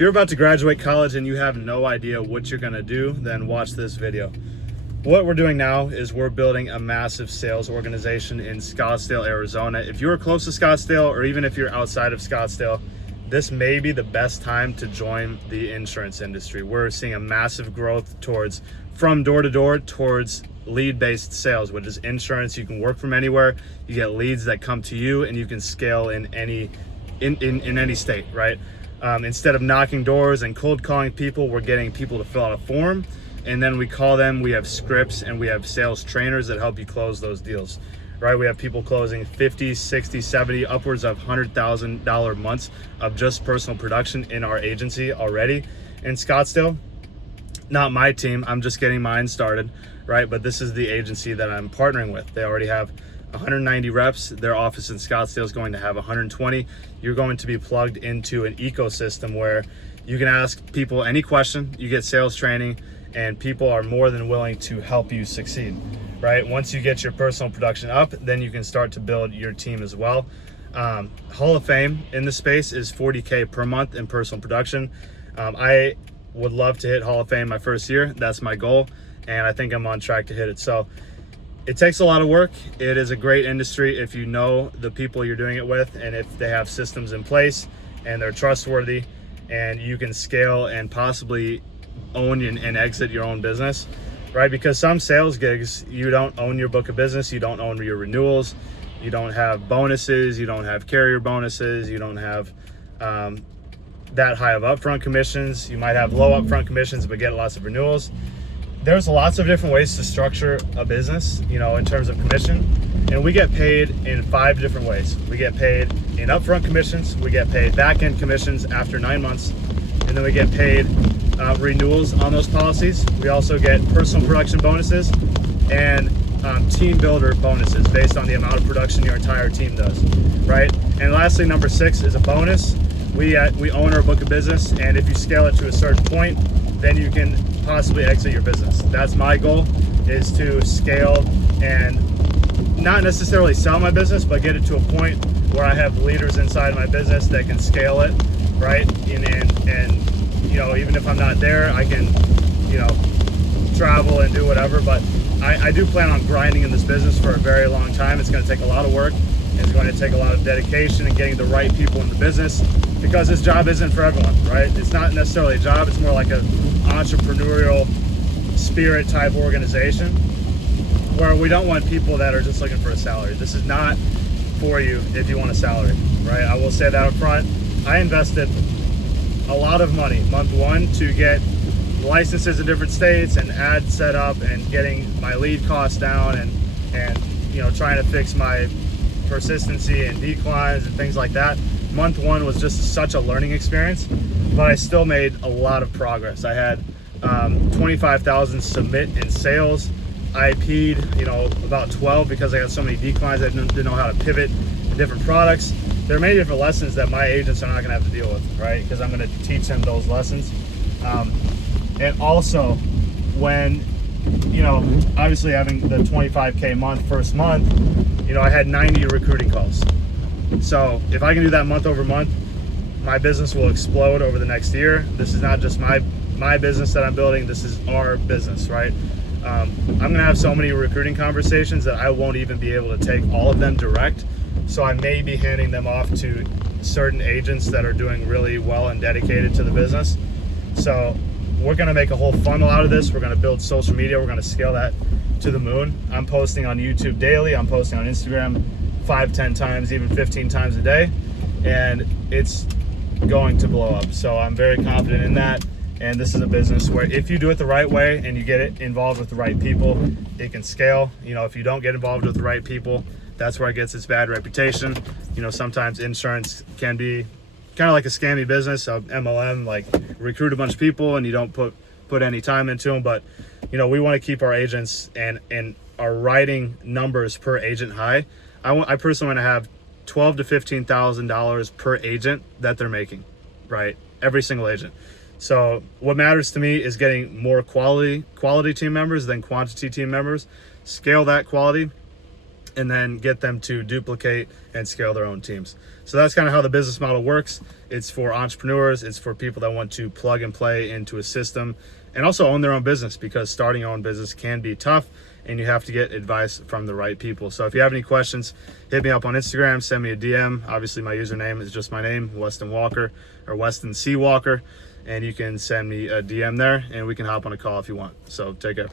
If you're about to graduate college and you have no idea what you're gonna do, then watch this video. What we're doing now is we're building a massive sales organization in Scottsdale, Arizona. If you're close to Scottsdale, or even if you're outside of Scottsdale, this may be the best time to join the insurance industry. We're seeing a massive growth from door to door towards lead-based sales, which is insurance. You can work from anywhere. You get leads that come to you, and you can scale in any state, right? Instead of knocking doors and cold calling people, we're getting people to fill out a form, and then we call them. We have scripts and we have sales trainers that help you close those deals, right? We have people closing 50, 60, 70, upwards of $100,000 months of just personal production in our agency already in Scottsdale. Not my team, I'm just getting mine started, right? But this is the agency that I'm partnering with. They already have 190 reps. Their office in Scottsdale is going to have 120. You're going to be plugged into an ecosystem where you can ask people any question, you get sales training, and people are more than willing to help you succeed, right? Once you get your personal production up, then you can start to build your team as well. Hall of Fame in the space is $40K per month in personal production. I would love to hit Hall of Fame my first year. That's my goal, and I think I'm on track to hit it. So it takes a lot of work. It is a great industry if you know the people you're doing it with, and if they have systems in place and they're trustworthy, and you can scale and possibly own and exit your own business, right? Because some sales gigs, you don't own your book of business, you don't own your renewals, you don't have bonuses, you don't have carrier bonuses, you don't have that high of upfront commissions. You might have low upfront commissions but get lots of renewals. There's lots of different ways to structure a business, in terms of commission, and we get paid in 5 different ways. We get paid in upfront commissions, we get paid back-end commissions after 9 months, and then we get paid renewals on those policies. We also get personal production bonuses and team builder bonuses based on the amount of production your entire team does, right? And lastly, number 6 is a bonus. We own our book of business, and if you scale it to a certain point, then you can possibly exit your business. That's my goal, is to scale and not necessarily sell my business, but get it to a point where I have leaders inside my business that can scale it, right? And even if I'm not there, I can, travel and do whatever. But I do plan on grinding in this business for a very long time. It's going to take a lot of work. It's going to take a lot of dedication and getting the right people in the business, because this job isn't for everyone, right? It's not necessarily a job. It's more like an entrepreneurial spirit type organization where we don't want people that are just looking for a salary. This is not for you if you want a salary, right? I will say that up front. I invested a lot of money month 1 to get licenses in different states and ads set up and getting my lead costs down and trying to fix my persistency and declines and things like that. Month 1 was just such a learning experience, but I still made a lot of progress. I had 25,000 submit in sales. I IP'd about 12 because I got so many declines. I didn't know how to pivot to different products. There are many different lessons that my agents are not going to have to deal with, right? Because I'm going to teach them those lessons. And also, when obviously having the 25K month first month, I had 90 recruiting calls. So if I can do that month over month, my business will explode over the next year. This is not just my business that I'm building. This is our business, right? I'm going to have so many recruiting conversations that I won't even be able to take all of them direct. So I may be handing them off to certain agents that are doing really well and dedicated to the business. So we're going to make a whole funnel out of this. We're going to build social media. We're going to scale that to the moon. I'm posting on YouTube daily. I'm posting on Instagram 5, 10 times, even 15 times a day. And it's going to blow up. So I'm very confident in that. And this is a business where if you do it the right way and you get it involved with the right people, it can scale. If you don't get involved with the right people, that's where it gets its bad reputation. Sometimes insurance can be kind of like a scammy business, of MLM, like recruit a bunch of people and you don't put any time into them. But we want to keep our agents and our writing numbers per agent high. I personally want to have $12,000 to $15,000 per agent that they're making, right? Every single agent. So what matters to me is getting more quality team members than quantity team members. Scale that quality, and then get them to duplicate and scale their own teams. So that's kind of how the business model works. It's for entrepreneurs, it's for people that want to plug and play into a system and also own their own business, because starting your own business can be tough and you have to get advice from the right people. So if you have any questions, hit me up on Instagram, send me a DM. Obviously my username is just my name, Weston Walker, or Weston C. Walker, and you can send me a DM there and we can hop on a call if you want. So take care.